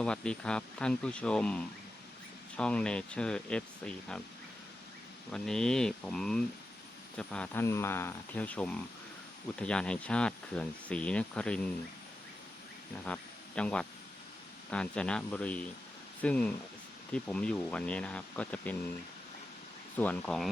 สวัสดีครับ ท่านผู้ชมช่อง Nature FC ครับ วันนี้ผมจะพาท่านมาเที่ยวชมอุทยานแห่งชาติเขื่อนศรีนครินนะครับ จังหวัดกาญจนบุรี ซึ่งที่ผมอยู่วันนี้นะครับ ก็จะเป็นส่วนของ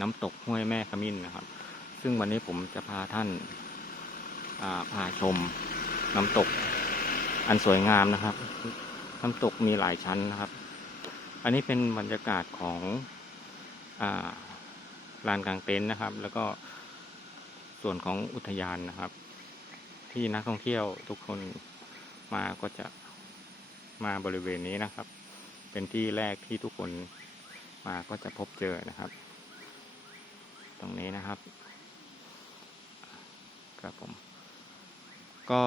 น้ำตกห้วยแม่ขมิ้นนะครับ ซึ่งวันนี้ผมจะพาท่านาพาชมน้ำตก อันสวยงามนะครับ น้ำตกมีหลายชั้นนะครับ อันนี้เป็นบรรยากาศของอาลานกลางเต็นท์นะครับ แล้วก็ส่วนของอุทยานนะครับ ที่นักท่องเที่ยวทุกคนมาก็จะมาบริเวณนี้นะครับ เป็นที่แรกที่ทุกคนมาก็จะพบเจอนะครับ ตรงนี้นะครับครับผม ก็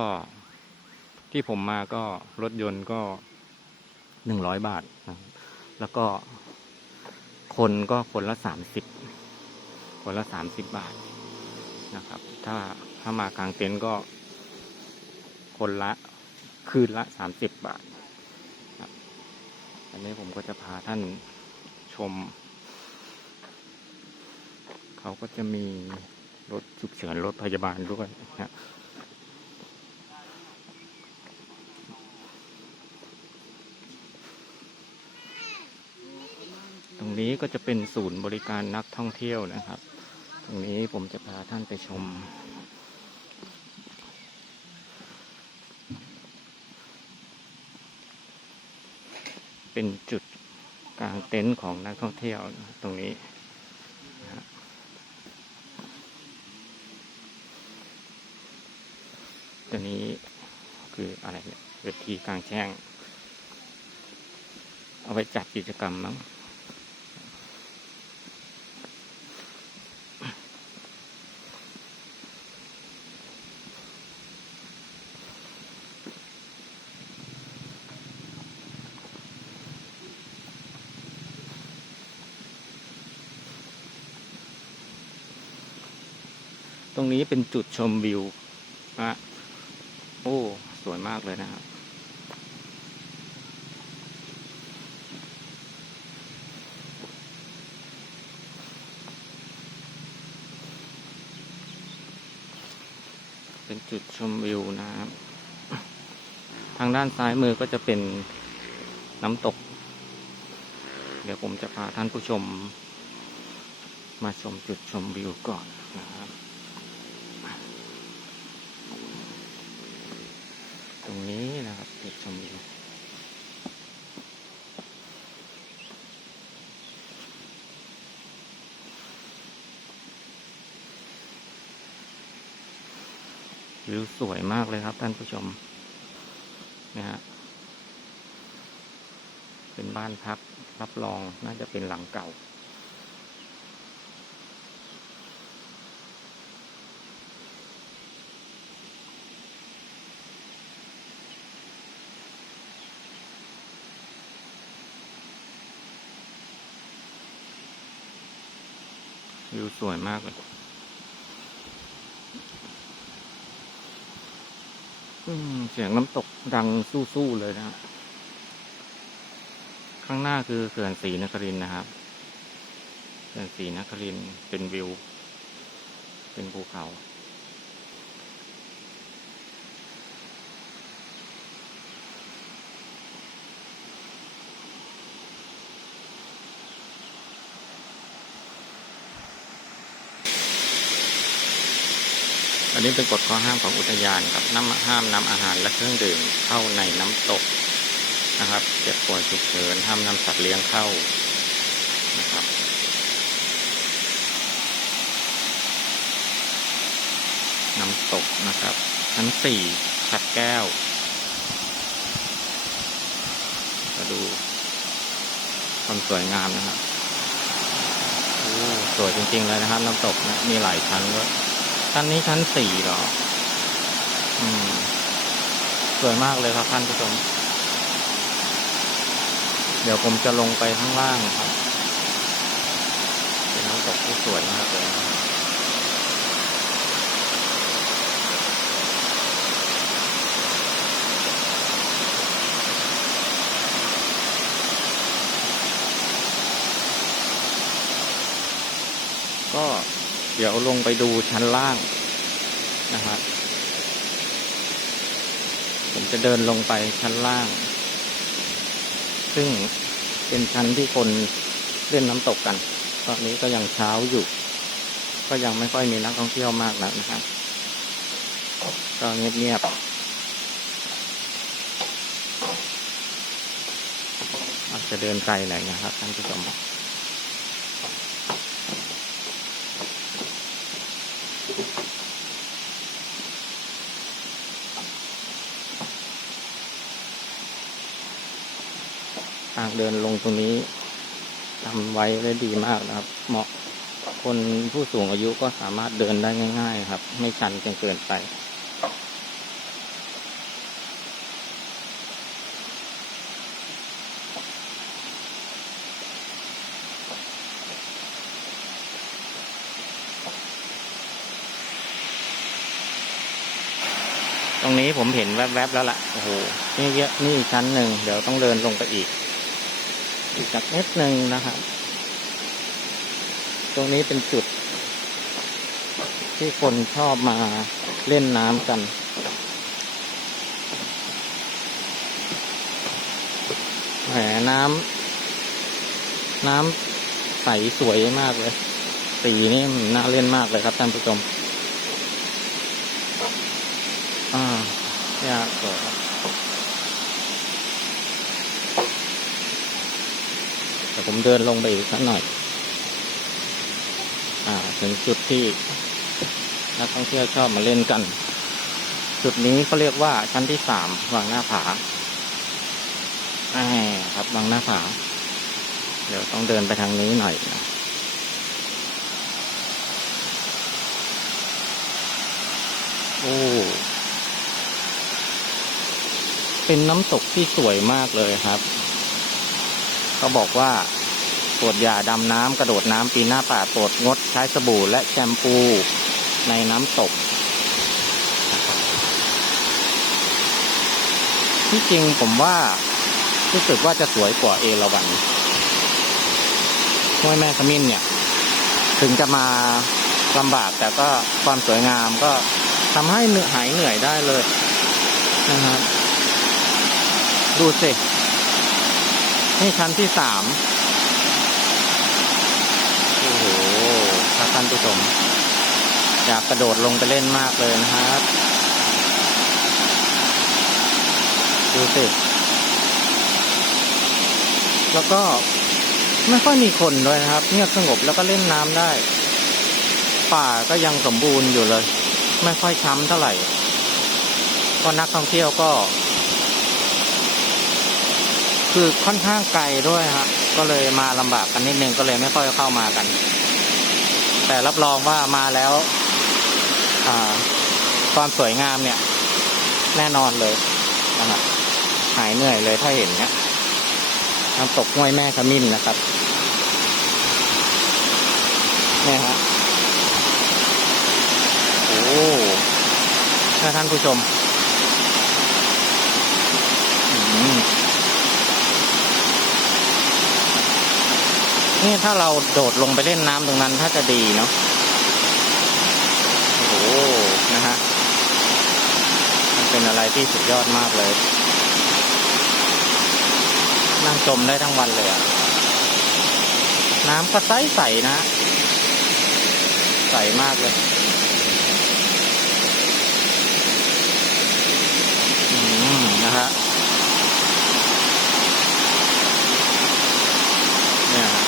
ที่ผมมาก็รถยนต์ก็หนึ่งร้อยบาทนะแล้วก็คนก็คนละสามสิบคนละสามสิบบาทนะครับ ถ้าถ้ามากลางเต็นท์ก็คนละคืนละสามสิบบาทอันนี้ผมก็จะพาท่านชม เขาก็จะมีรถฉุกเฉินรถพยาบาลด้วยนะ ตรง นี้ก็จะเป็นศูนย์บริการนักท่องเที่ยวนะครับ ตรงนี้ผมจะพาท่านไปชม เป็นจุดกลางเต็นท์ของนักท่องเที่ยวตรงนี้ตัวนี้คืออะไรเนี่ยเวทีกลางแจ้ง เอาไว้จัดกิจกรรมมั้ง เป็นจุดชมวิวนะโอ้ สวยมากเลยนะครับ เป็นจุดชมวิวนะครับ ทางด้านซ้ายมือก็จะเป็นน้ำตก เดี๋ยวผมจะพาท่านผู้ชม มาชมจุดชมวิวก่อนนะครับ ตรงนี้นะครับจุดชมวิว วิว สวยมากเลยครับ ท่านผู้ชมนะฮะเป็นบ้านพักรับรองน่าจะเป็นหลังเก่า วิวสวยมากเลย อืม เสียงน้ำตกดังสู้ๆเลยนะ ข้างหน้าคือเขื่อนศรีนครินนะครับ เขื่อนศรีนครินเป็นวิว เป็นภูเขา อันนี้เป็นกฎข้อห้ามของอุทยานครับน้ำห้ามนำอาหารและเครื่องดื่มเข้าในน้ำตกนะครับ เจ็บป่วยฉุกเฉินห้ามนำสัตว์เลี้ยงเข้านะครับน้ำตกนะครับชั้นสี่ขัดแก้วมาดูความสวยงามนะครับโอ้สวยจริงๆเลยนะครับ น้ำตกนะมีหลายชั้นด้วย ชั้นนี้ชั้นสี่เหรอ อืม สวยมากเลยครับท่านผู้ชม เดี๋ยวผมจะลงไปข้างล่างครับ เป็นน้ำตกที่สวยมากเลยนะ เดี๋ยวลงไปดูชั้นล่างนะครับผมจะเดินลงไปชั้นล่าง ซึ่งเป็นชั้นที่คนเล่นน้ำตกกัน ตอนนี้ก็ยังเช้าอยู่ ก็ยังไม่ค่อยมีนักท่องเที่ยวมากนักนะครับ ก็เงียบๆอาจจะเดินไกลหน่อยนะครับท่านผู้ชม เดินลงตรงนี้ทำไว้ได้ดีมากนะครับ เหมาะคนผู้สูงอายุก็สามารถเดินได้ง่าย ๆ ครับ ไม่ชันจนเกินไปตรงนี้ผมเห็นแวบๆแล้วล่ะ โอ้โห นี่เยอะ นี่อีกชั้นหนึ่ง เดี๋ยวต้องเดินลงไปอีก อีกสักนิดหนึ่งนะครับ ตรงนี้เป็นจุด ที่คนชอบมาเล่นน้ำกัน แหมน้ำน้ำใสสวยมากเลย สีนี่น่าเล่นมากเลยครับท่านผู้ชม อ่า ยากสวยครับแต่ ผมเดินลงไปอีกสักหน่อย อ่า ถึงจุดที่นักท่องเที่ยวชอบมาเล่นกัน จุดนี้เขาเรียกว่าชั้นที่สามวังหน้าผาอ่าครับวังหน้าผา เดี๋ยวต้องเดินไปทางนี้หน่อยนะโอ้เป็นน้ำตกที่สวยมากเลยครับ เขาบอกว่าโปรดอย่าดำน้ำกระโดดน้ำปีนหน้าป่าโปรดงดใช้สบู่และแชมพูในน้ำตก ที่จริงผมว่ารู้สึกว่าจะสวยกว่าเอราวัณห้วยแม่ขมิ้นเนี่ย ถึงจะมาลำบากแต่ก็ความสวยงามก็ทำให้เหนื่อยหายเหนื่อยได้เลยนะครับดูสิ นี่ชั้นที่สามโอ้โหถ้าท่านผู้ชมอยากกระโดดลงไปเล่นมากเลยนะครับ ดูสิแล้วก็ไม่ค่อยมีคนด้วยนะครับ เงียบสงบแล้วก็เล่นน้ำได้ ป่าก็ยังสมบูรณ์อยู่เลย ไม่ค่อยช้ำเท่าไหร่ก็นักท่องเที่ยวก็ คือค่อนข้างไกลด้วยฮะก็เลยมาลำบากกันนิดนึงก็เลยไม่ค่อยเข้ามากัน แต่รับรองว่ามาแล้วความสวยงามเนี่ย แน่นอนเลยนะครับหายเหนื่อยเลยถ้าเห็นเนี่ยน้ำตกห้วยแม่ขมิ้นนะครับเนี่ยฮะโอ้ถ้าท่านผู้ชม นี่ถ้าเราโดดลงไปเล่นน้ำตรงนั้นถ้าจะดีเนาะโอ้โหนะฮะมันเป็นอะไรที่สุดยอดมากเลย นั่งจมได้ทั้งวันเลยอะน้ำก็ใสใสนะฮะใสมากเลย อืม นะฮะ เนี่ยฮะ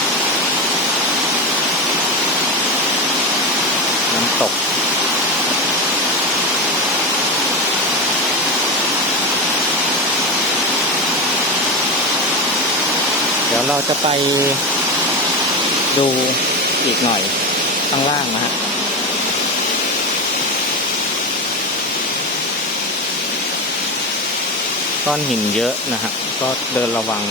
น้ำตก เดี๋ ยวเราจะไปดูอีกหน่อยข้างล่างนะฮะก้อนหินเยอะนะฮะก็เดินระวัง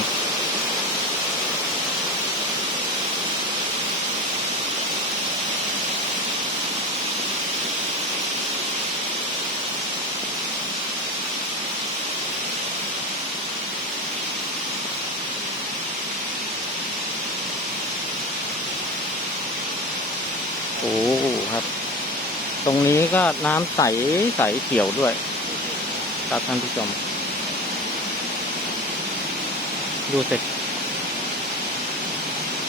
โอ้ฮ ต รงนี้ก็น้ำใสใสเขียวด้วยครับท่านผู้ชม ดูสิ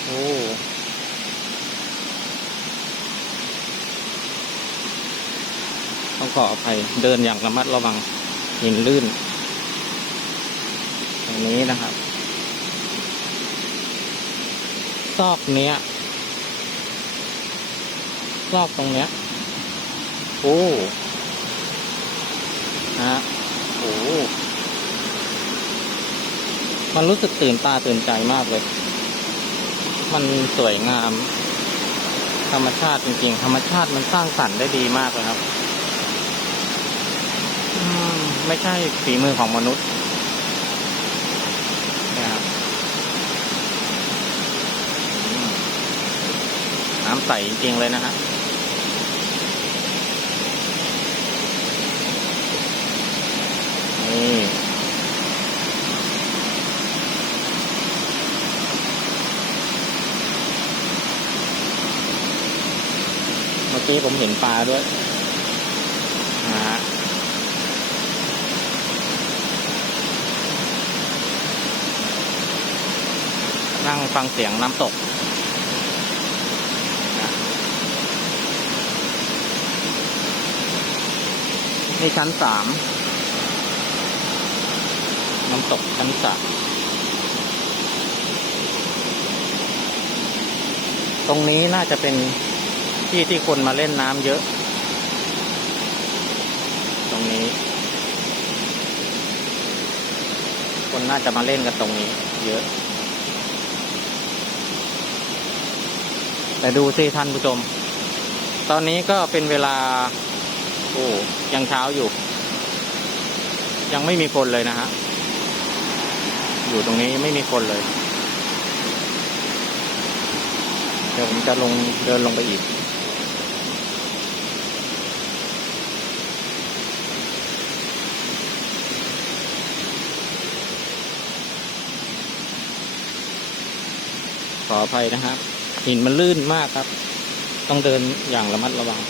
โอ้ต้องขออภัยเดินอย่างระมัดระวังหินลื่น ตรงนี้นะครับ ซอกเนี้ย ซอกตรงเนี้ย โอ้ฮะโอ้มันรู้สึกตื่นตาตื่นใจมากเลย มันสวยงาม ธรรมชาติจริงๆ ธรรมชาติมันสร้างสรรค์ได้ดีมากเลยครับไม่ใช่ฝีมือของมนุษย์นะครับน้ำใสจริงๆเลยนะฮะ นี่เมื่อกี้ผมเห็นปลาด้วยนะฮะนั่งฟังเสียงน้ำตกนะนี่ชั้นสาม น้ำตกชั้นสามตรงนี้น่าจะเป็นที่ที่คนมาเล่นน้ำเยอะ ตรงนี้ คนน่าจะมาเล่นกันตรงนี้ เยอะ แต่ดูสิท่านผู้ชม ตอนนี้ก็เป็นเวลา โอ้ยังเช้าอยู่ ยังไม่มีคนเลยนะฮะ อยู่ตรงนี้ไม่มีคนเลย เดี๋ยวผมจะลงเดินลงไปอีก ขออภัยนะครับ หินมันลื่นมากครับ ต้องเดินอย่างระมัดระวัง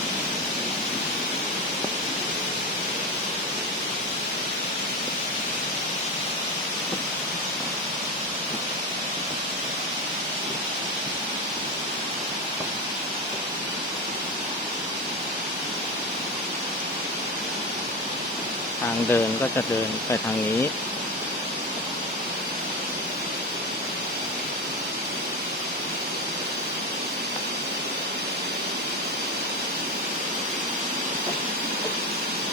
เดินก็จะเดินไปทางนี้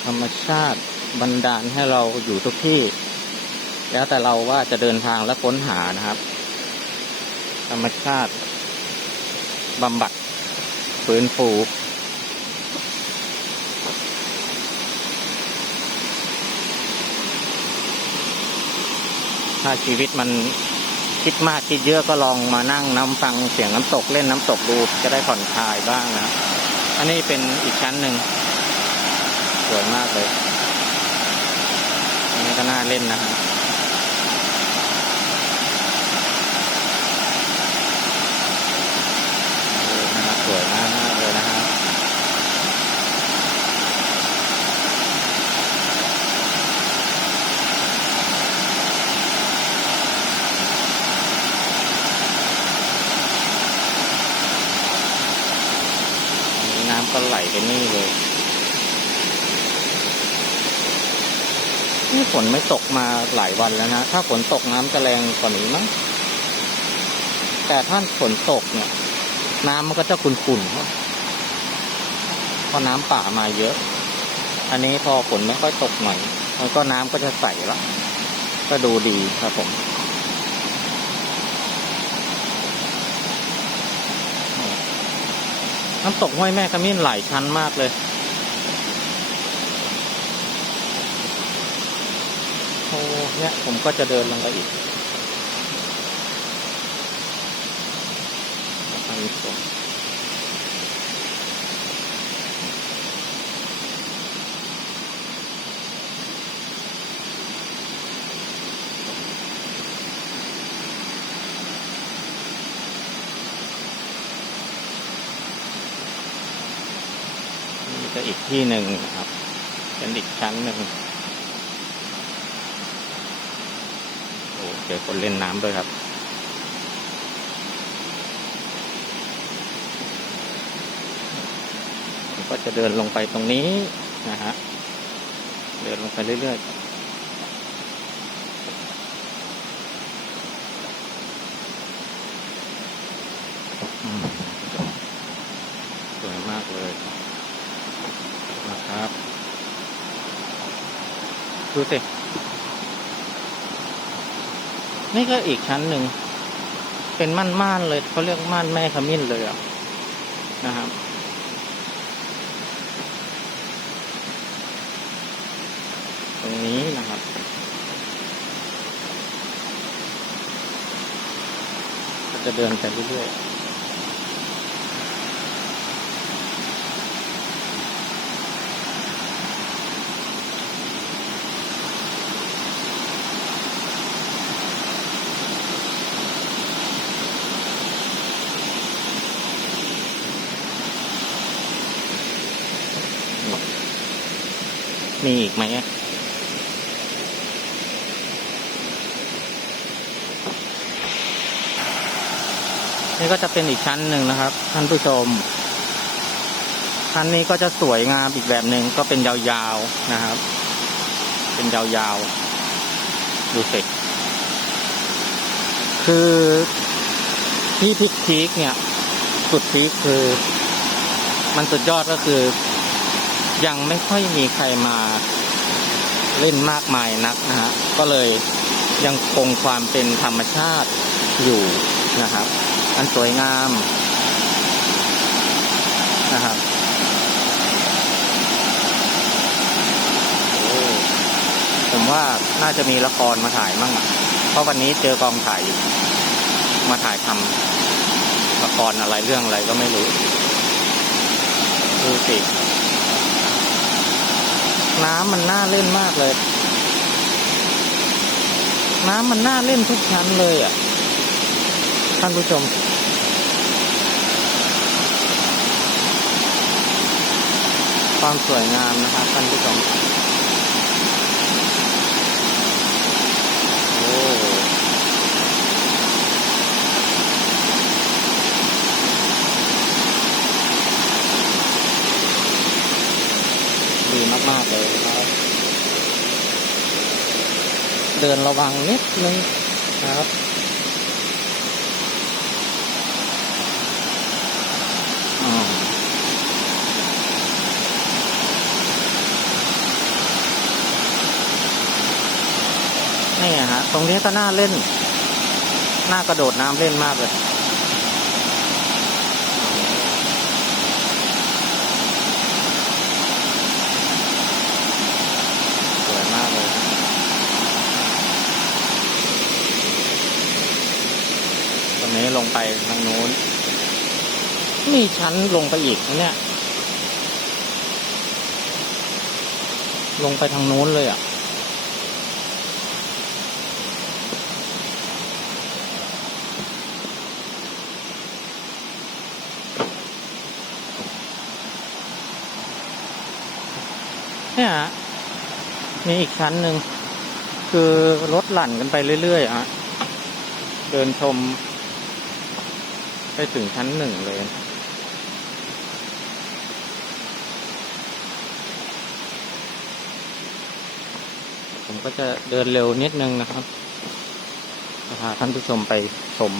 ธรรมชาติบันดาลให้เราอยู่ทุกที่ แล้วแต่เราว่าจะเดินทางและค้นหานะครับ ธรรมชาติบำบัดฟื้นฟู ถ้าชีวิตมันคิดมากคิดเยอะก็ลองมานั่งน้ำฟังเสียงน้ำตกเล่นน้ำตกดูจะได้ผ่อนคลายบ้างนะอันนี้เป็นอีกชั้นหนึ่งสวยมากเลย อันนี้ก็น่าเล่นนะครับดูนะครับสวยมากมากเลยนะครับ อันนี้ นี่เลย นี่ฝนไม่ตกมาหลายวันแล้วนะ ถ้าฝนตกน้ำจะแรงกว่านี้มั้ง แต่ถ้าฝนตกเนี่ย น้ำมันก็จะขุ่นๆเพราะน้ำป่ามาเยอะ อันนี้พอฝนไม่ค่อยตกหน่อยมันก็น้ำก็จะใสแล้วก็ดูดีครับผม น้ำตกห้วยแม่ขมิ้นหลายชั้นมากเลย โอ้เนี่ยผมก็จะเดินลงไปอีกทางนี้ก่อน จะอีกที่หนึ่งนะครับ เป็นอีกชั้นหนึ่งโอ้เจอคนเล่นน้ำด้วยครับก็จะเดินลงไปตรงนี้นะฮะเดินลงไปเรื่อยๆอืมสวยมากเลยนะครับ ดูสิ นี่ก็อีกชั้นหนึ่ง เป็นม่านม่านๆเลยเขาเรียกม่านแม่ขมิ้นเลยอะนะครับ ตรงนี้นะครับจะเดินไปเรื่อยๆ มีอีกไหมนี่ก็จะเป็นอีกชั้นหนึ่งนะครับ ท่านผู้ชม ชั้นนี้ก็จะสวยงามอีกแบบหนึ่งก็เป็นยาวๆนะครับ เป็นยาวๆ ดูสิคือที่พิกพีคเนี่ย สุดพีคคือ มันสุดยอดก็คือ ยังไม่ค่อยมีใครมาเล่นมากมายนักนะฮะก็เลยยังคงความเป็นธรรมชาติอยู่นะครับ อันสวยงามนะครับผมว่าน่าจะมีละครมาถ่ายมั่งอะเพราะวันนี้เจอกองถ่ายมาถ่ายทำละครอะไรเรื่องอะไรก็ไม่รู้ ดูสิ น้ำมันน่าเล่นมากเลย น้ำมันน่าเล่นทุกชั้นเลยอะ ท่านผู้ชมความสวยงามนะครับท่านผู้ชม โอ้ดีมาก ๆ เลยครับ เดินระวังนิดนึงครับอืมนี่ฮะ ตรงนี้ก็น่าเล่น น่ากระโดดน้ำเล่นมากเลย สวยมากเลย ตรง นี้ลงไปทางนู้น มีชั้นลงไปอีกนะเนี่ย ลงไปทางนู้นเลยอะ เนี่ยมีอีกชั้นหนึ่งคือรถหลั่นกันไปเรื่อยๆอะฮะเดินชม ไปถึงชั้นหนึ่งเลยผมก็จะเดินเร็วนิดนึงนะครับจะพาท่านผู้ชมไปชม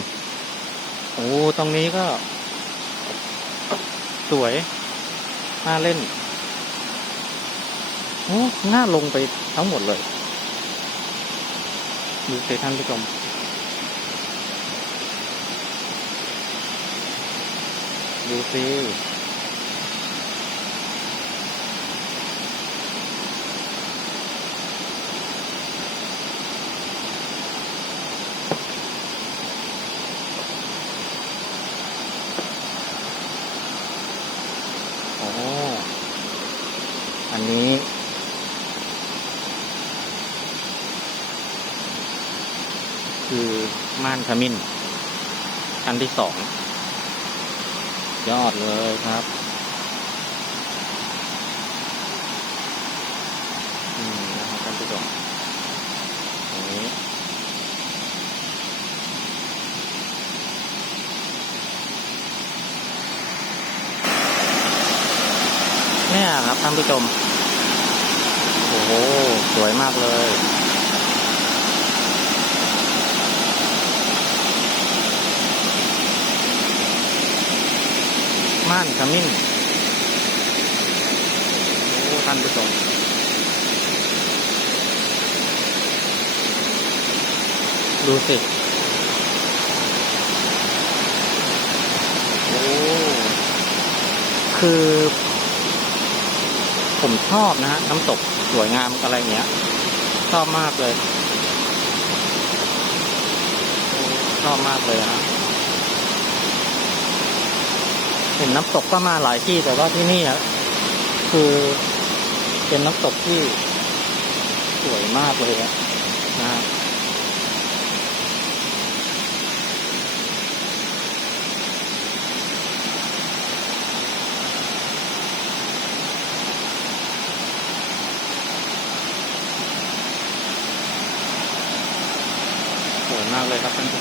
โอ้ ตรงนี้ก็ สวย น่าเล่น โอ้น่าลงไปทั้งหมดเลย ดูสิท่านผู้ชม ดูสิโออันนี้ คือม่านขมิ้นชั้นที่สอง ยอดเลยครับนี่นะครับท่านผู้ชมอ้เนี่ยครับท่านผู้ชม โอ้โห สวยมากเลยานขมิ้นโอ้ท่านผู้ชมดูสิโอ้คือ ผมชอบนะฮะน้ำตกสวยงามอะไรเงี้ย ชอบมากเลย ชอบมากเลยนะเห็นน้ำตกก็มาหลายที่แต่ว่าที่นี่อะคือเป็นน้ำตกที่สวยมากเลยนะฮะสวยมากเลยครับท่าน